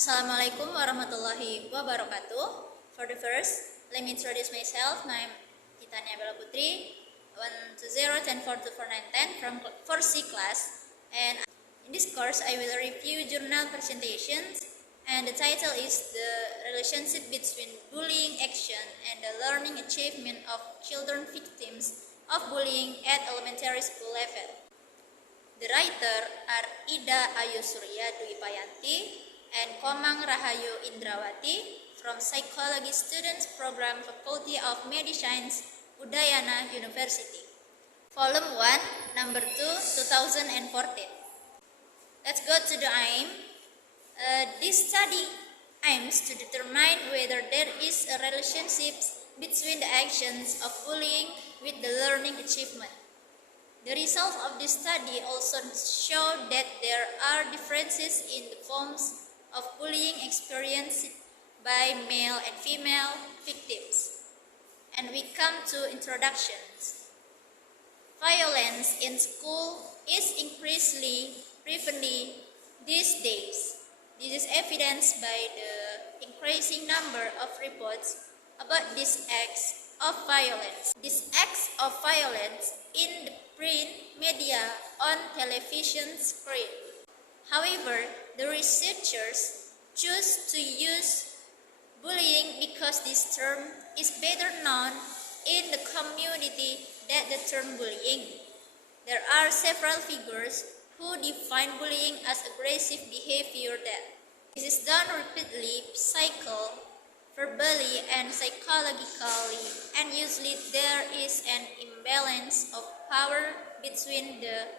Assalamualaikum warahmatullahi wabarakatuh. For the first, let me introduce myself. My name is Titania Bella Putri, 12010424910 from 4C class. And in this course, I will review journal presentations. And the title is The Relationship Between Bullying Action and the Learning Achievement of Children Victims of Bullying at Elementary School Level. The writer are Ida Ayu Surya Dwi Payanti and Komang Rahayu Indrawati from Psychology Students Program, Faculty of Medicine, Udayana University. Volume 1, Number 2, 2014. Let's go to the aim. This study aims to determine whether there is a relationship between the actions of bullying with the learning achievement. The results of this study also show that there are differences in the forms of bullying experienced by male and female victims. And we come to introductions. Violence in school is increasingly prevalent these days. This is evidenced by the increasing number of reports about these acts of violence. These acts of violence in the print media, on television screen. However, the researchers choose to use bullying because this term is better known in the community than the term bullying. There are several figures who define bullying as aggressive behavior that this is done repeatedly, verbally, and psychologically, and usually there is an imbalance of power between the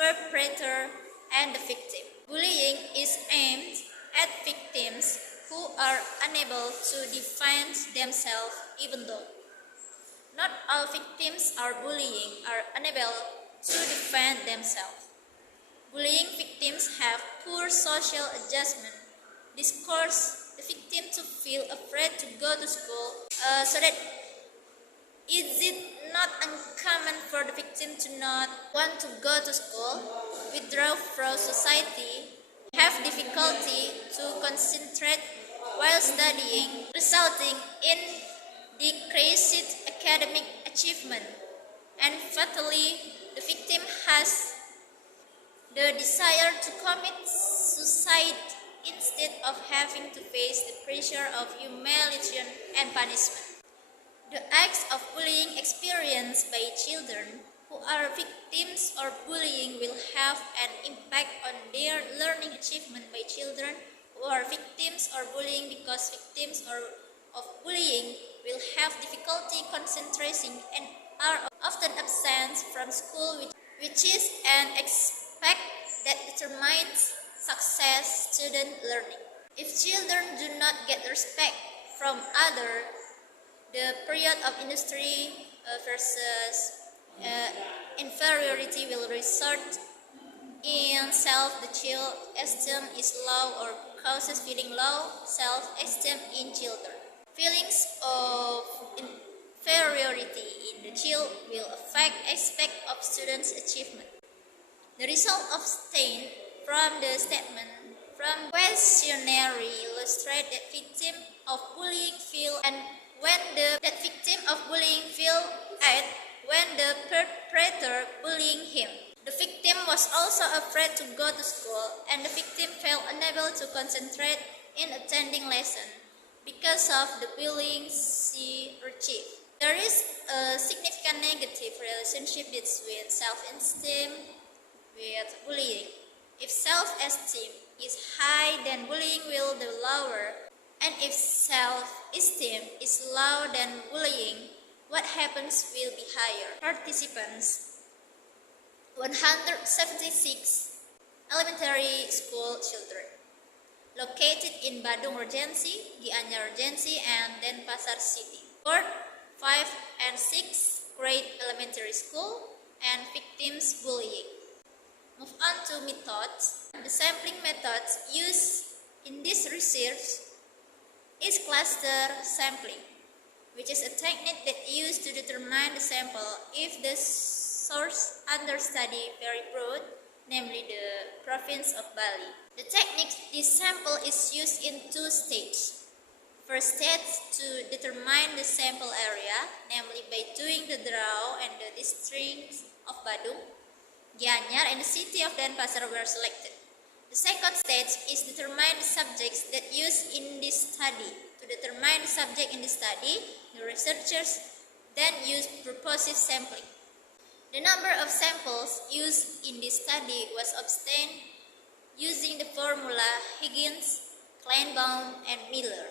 perpetrator and the victim. Bullying is aimed at victims who are unable to defend themselves, even though not all victims of bullying are unable to defend themselves. Bullying victims have poor social adjustment. This causes the victim to feel afraid to go to school, so that is it not uncommon for the victim to not want to go to school, withdraw from society, have difficulty to concentrate while studying, resulting in decreased academic achievement, and fatally, the victim has the desire to commit suicide instead of having to face the pressure of humiliation and punishment. The acts of bullying experienced by children who are victims of bullying will have an impact on their learning achievement by children who are victims of bullying, because victims of bullying will have difficulty concentrating and are often absent from school, which is an aspect that determines success student learning. If children do not get respect from others, the period of industry versus inferiority will result in the child esteem is low or causes feeling low self-esteem in children. Feelings of inferiority in the child will affect aspect of students' achievement. The result of stain from the statement from questionnaire illustrate that victim of bullying feel and when that victim of bullying feel at when the perpetrator bullying him. The victim was also afraid to go to school, and the victim felt unable to concentrate in attending lesson because of the bullying she received. There is a significant negative relationship between self-esteem with bullying. If self-esteem is high, then bullying will be lower. And if self-esteem is low, then bullying, what happens will be higher. Participants: 176 elementary school children located in Badung Regency, Gianyar Regency, and Denpasar City. 4th, 5th, and 6th grade elementary school and victims bullying. Move on to methods. The sampling methods used in this research is cluster sampling, which is a technique that used to determine the sample if the source under study very broad, namely the province of Bali. The technique this sample is used in two stages. First stage to determine the sample area, namely by doing the draw and the districts of Badung, Gianyar and the city of Denpasar were selected. The second stage is determine the subjects that used in this study. To determine the subject in the study, the researchers then use purposive sampling. The number of samples used in this study was obtained using the formula Higgins, Kleinbaum, and Miller.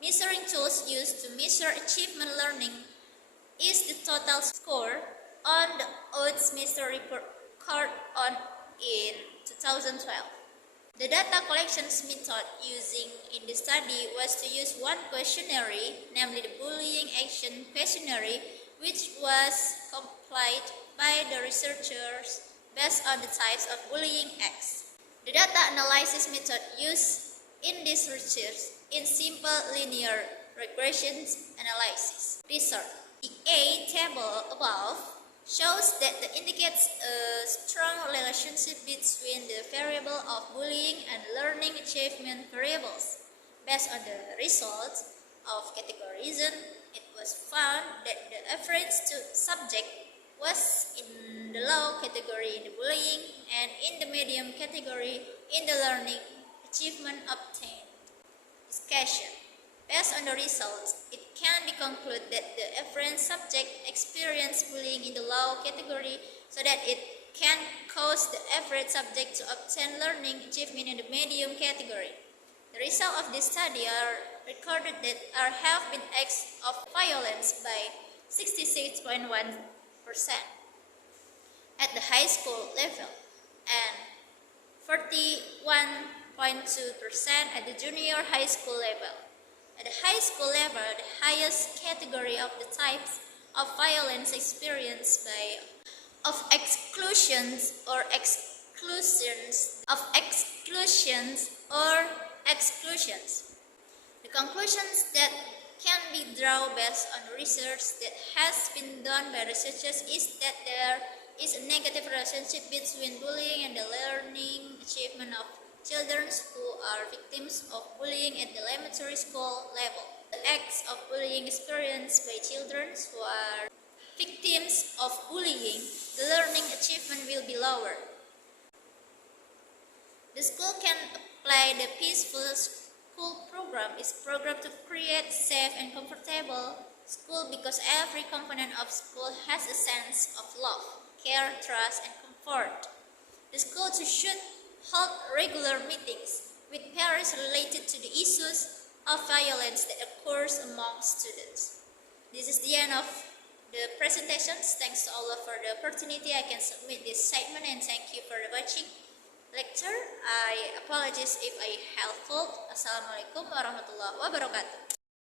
Measuring tools used to measure achievement learning is the total score on the OATS Measure Report Card in 2012. The data collection method using in the study was to use one questionnaire, namely the Bullying Action Questionnaire, which was compiled by the researchers based on the types of bullying acts. The data analysis method used in this research in simple linear regression analysis. Result. The A table above shows that it indicates a strong relationship between the variable of bullying and learning achievement variables. Based on the results of categorization, it was found that the average subject was in the low category in the bullying and in the medium category in the learning achievement obtained. Discussion. Based on the results, it can be concluded that the average subject experienced bullying in the low category so that it can cause the average subject to obtain learning achievement in the medium category. The result of this study are recorded that have been acts of violence by 66.1% at the high school level and 41.2% at the junior high school level. At the high school level, the highest category of the types of violence experienced by exclusions or exclusions. The conclusions that can be drawn based on research that has been done by researchers is that there is a negative relationship between bullying and the learning achievement of children who are victims of bullying at the elementary school level. The acts of bullying experienced by children who are victims of bullying, the learning achievement will be lower. The school can apply the Peaceful School program is programmed to create safe and comfortable school because every component of school has a sense of love, care, trust, and comfort. The school should hold regular meetings with parents related to the issues of violence that occurs among students. This is the end of the presentations. Thanks to Allah for the opportunity I can submit this segment, and thank you for watching lecture. I apologize if I helpful. Assalamualaikum warahmatullahi wabarakatuh.